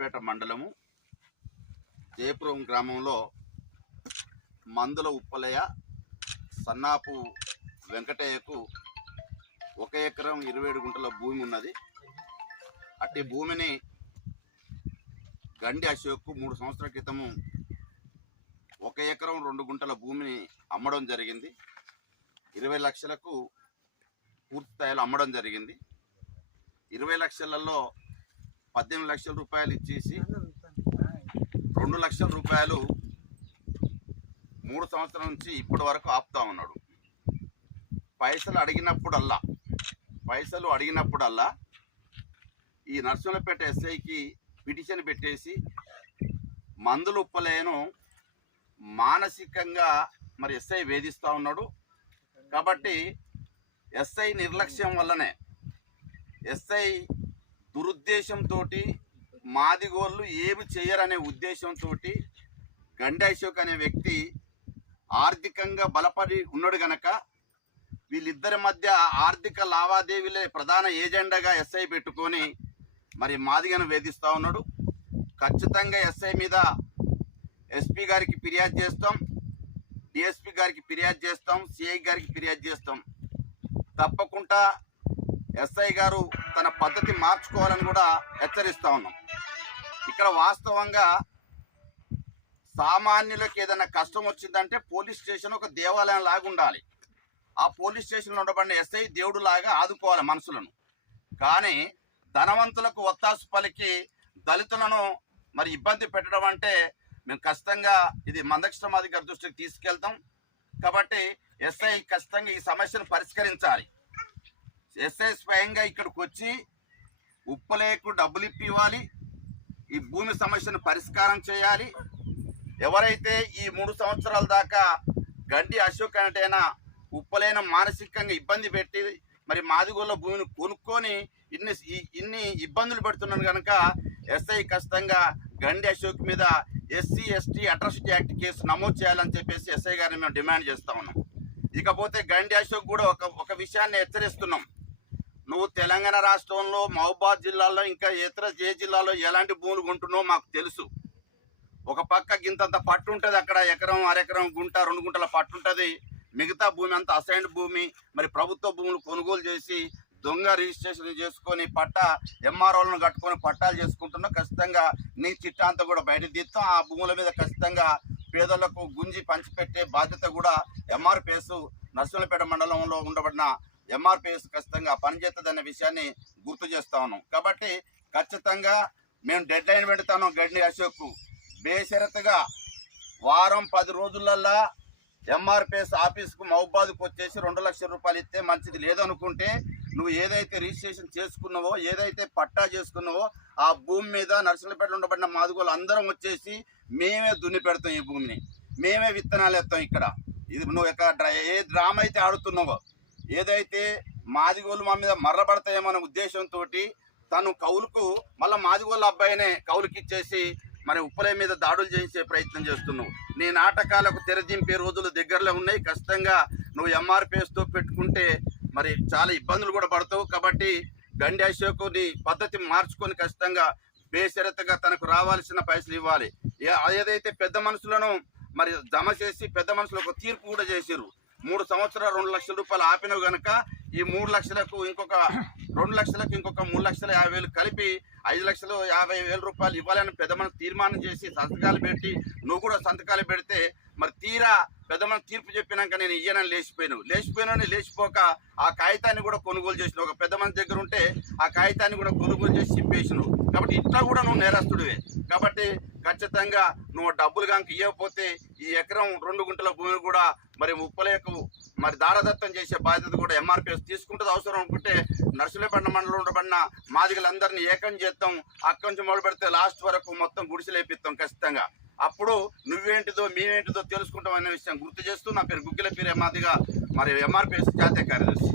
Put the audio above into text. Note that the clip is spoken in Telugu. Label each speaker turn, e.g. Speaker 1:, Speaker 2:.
Speaker 1: మండలము జయపురం గ్రామంలో మందుల ఉప్పలయ్య సన్నాపు వెంకటయ్యకు ఒక ఎకరం ఇరవై ఏడు గుంటల భూమి ఉన్నది. అట్టి భూమిని గండి అశోక్కు మూడు సంవత్సరాల క్రితము ఒక ఎకరం రెండు గుంటల భూమిని అమ్మడం జరిగింది. ఇరవై లక్షలకు పూర్తి స్థాయిలో అమ్మడం జరిగింది. ఇరవై లక్షలలో పద్దెనిమిది లక్షల రూపాయలు ఇచ్చేసి రెండు లక్షల రూపాయలు మూడు సంవత్సరాల నుంచి ఇప్పటి వరకు ఆపుతా ఉన్నాడు. పైసలు అడిగినప్పుడల్లా పైసలు అడిగినప్పుడల్లా ఈ నర్సులపేట ఎస్ఐకి పిటిషన్ పెట్టేసి మందులు ఉప్పలేను మానసికంగా మరి ఎస్ఐ వేధిస్తూ ఉన్నాడు. కాబట్టి ఎస్ఐ నిర్లక్ష్యం వల్లనే ఎస్ఐ దురుద్దేశంతో మాదిగోళ్ళు ఏమి చేయరనే ఉద్దేశంతో గండి అశోక్ అనే వ్యక్తి ఆర్థికంగా బలపడి ఉన్నాడు గనక వీళ్ళిద్దరి మధ్య ఆర్థిక లావాదేవీలే ప్రధాన ఏజెండాగా ఎస్ఐ పెట్టుకొని మరి మాదిగను వేధిస్తూ ఉన్నాడు. ఖచ్చితంగా ఎస్ఐ మీద ఎస్పీ గారికి ఫిర్యాదు చేస్తాం డిఎస్పీ గారికి ఫిర్యాదు చేస్తాం సిఐ గారికి ఫిర్యాదు చేస్తాం. తప్పకుండా ఎస్ఐ గారు తన పద్ధతి మార్చుకోవాలని కూడా హెచ్చరిస్తూ ఉన్నాం. ఇక్కడ వాస్తవంగా సామాన్యులకు ఏదైనా కష్టం వచ్చిందంటే పోలీస్ స్టేషన్ ఒక దేవాలయం లాగా ఉండాలి. ఆ పోలీస్ స్టేషన్లో ఉండబడిన ఎస్ఐ దేవుడు లాగా ఆదుకోవాలి మనుషులను కానీ ధనవంతులకు ఒత్తాసు పలికి దళితులను మరి ఇబ్బంది పెట్టడం అంటే మేము ఖచ్చితంగా ఇది మందకృష్ణమాది గారి దృష్టికి తీసుకెళ్తాం. కాబట్టి ఎస్ఐ ఖచ్చితంగా ఈ సమస్యను పరిష్కరించాలి. ఎస్ఐ స్వయంగా ఇక్కడికి వచ్చి ఉప్పలేకు డబ్బులు ఇప్పి ఇవ్వాలి ఈ భూమి సమస్యను పరిష్కారం చేయాలి. ఎవరైతే ఈ మూడు సంవత్సరాల దాకా గండి అశోక్ అంటేనా ఉప్పలేన మానసికంగా ఇబ్బంది పెట్టి మరి మాదిగోళ్ళ భూమిని కొనుక్కొని ఇన్ని ఇన్ని ఇబ్బందులు పెడుతున్నాను కనుక ఎస్ఐ ఖచ్చితంగా గండి అశోక్ మీద SC ST atrocity act case నమోదు చేయాలని చెప్పేసి ఎస్ఐ గారిని మేము డిమాండ్ చేస్తా ఉన్నాం. ఇకపోతే గండి అశోక్ కూడా ఒక ఒక విషయాన్ని హెచ్చరిస్తున్నాం. నువ్వు తెలంగాణ రాష్ట్రంలో మహబాద్ జిల్లాలో ఇంకా ఇతర ఏ జిల్లాలో ఎలాంటి భూములు కొంటున్నావో మాకు తెలుసు. ఒక పక్క గింతంత పట్టు ఉంటుంది అక్కడ ఎకరం అరెకరం గుంట రెండు గుంటల పట్టు ఉంటుంది. మిగతా భూమి అంతా అసైన్డ్ భూమి. మరి ప్రభుత్వ భూములు కొనుగోలు చేసి దొంగ రిజిస్ట్రేషన్ చేసుకొని పట్ట ఎంఆర్ఓలను కట్టుకొని పట్టాలు చేసుకుంటున్నావు ఖచ్చితంగా నీ చిట్టా అంతా కూడా బయట తీస్తాం. ఆ భూముల మీద ఖచ్చితంగా పేదలకు గుంజి పంచిపెట్టే బాధ్యత కూడా ఎంఆర్పిఎస్ నర్సులపేట మండలంలో ఉండబడిన ఎంఆర్పిఎస్ ఖచ్చితంగా పనిచేస్తుందనే విషయాన్ని గుర్తు చేస్తా ఉన్నాం. కాబట్టి ఖచ్చితంగా మేము డెడ్ లైన్ పెడతాను గడ్డి అశోక్ బేషరతుగా వారం పది రోజులల్లా ఎంఆర్పిఎస్ ఆఫీస్కు మహబాద్కు వచ్చేసి రెండు లక్షల రూపాయలు ఇస్తే మంచిది లేదనుకుంటే నువ్వు ఏదైతే రిజిస్ట్రేషన్ చేసుకున్నావో ఏదైతే పట్టా చేసుకున్నావో ఆ భూమి మీద నర్సలపేటలో ఉండబడిన మాదుగోలు అందరం వచ్చేసి మేమే దున్ని పెడతాం ఈ భూమిని. మేమే విత్తనాలు ఎత్తాం ఇక్కడ. ఇది నువ్వు ఇక్కడ ఏ డ్రామా అయితే ఆడుతున్నావో ఏదైతే మాదిగోలు మా మీద మర్రబడతాయేమో అనే ఉద్దేశంతో తను కౌలుకు మళ్ళీ మాదిగోళ్ళ అబ్బాయినే కౌలుకిచ్చేసి మరి ఉప్పలే మీద దాడులు చేయించే ప్రయత్నం చేస్తున్నావు. నీ నాటకాలకు తెరదింపే రోజులు దగ్గరలో ఉన్నాయి. ఖచ్చితంగా నువ్వు ఎంఆర్పిఎస్తో పెట్టుకుంటే మరి చాలా ఇబ్బందులు కూడా పడతావు. కాబట్టి గండి అశోక్ నీ పద్ధతి మార్చుకొని ఖచ్చితంగా బేషరతుగా తనకు రావాల్సిన పైసలు ఇవ్వాలి. ఏదైతే పెద్ద మనుషులను మరి జమ చేసి పెద్ద మనుషులకు తీర్పు కూడా చేసిరు మూడు సంవత్సరాలు రెండు లక్షల రూపాయలు ఆపినవి గనక ఈ మూడు లక్షలకు ఇంకొక రెండు లక్షలకు ఇంకొక మూడు లక్షల యాభై వేలు కలిపి ఐదు లక్షలు యాభై వేల రూపాయలు ఇవ్వాలని పెద్దమని తీర్మానం చేసి సంతకాలు పెట్టి నువ్వు కూడా సంతకాలు పెడితే మరి తీరా పెద్దమని తీర్పు చెప్పినాక నేను ఇయ్యనని లేచిపోయాను లేచిపోయినని లేచిపోక ఆ కాగితాన్ని కూడా కొనుగోలు చేసిన ఒక పెద్దమని దగ్గర ఉంటే ఆ కాగితాన్ని కూడా కొనుగోలు చేసి చింపేసినావు. కాబట్టి ఇట్లా కూడా నువ్వు నేరస్తుడివే. కాబట్టి ఖచ్చితంగా నువ్వు డబ్బులు కనుక ఇవ్వకపోతే ఈ ఎకరం రెండు గుంటల భూమి కూడా మరి ఉప్పలేకు మరి దారదత్తం చేసే బాధ్యత కూడా ఎంఆర్పిఎస్ తీసుకుంటుంది. అవసరం అనుకుంటే నర్సులేపట్న మండలం ఉండబడిన మాదిగలందరినీ ఏకం చేస్తాం అక్కడి నుంచి మొదలు పెడితే లాస్ట్ వరకు మొత్తం గుడిసెలేపిస్తాం ఖచ్చితంగా. అప్పుడు నువ్వేంటిదో మేమేంటిదో తెలుసుకుంటాం అనే విషయం గుర్తు చేస్తూ నా పేరు గుగ్గిల పేరు మాదిగా మరి ఎంఆర్పిఎస్ జాతీయ కార్యదర్శి.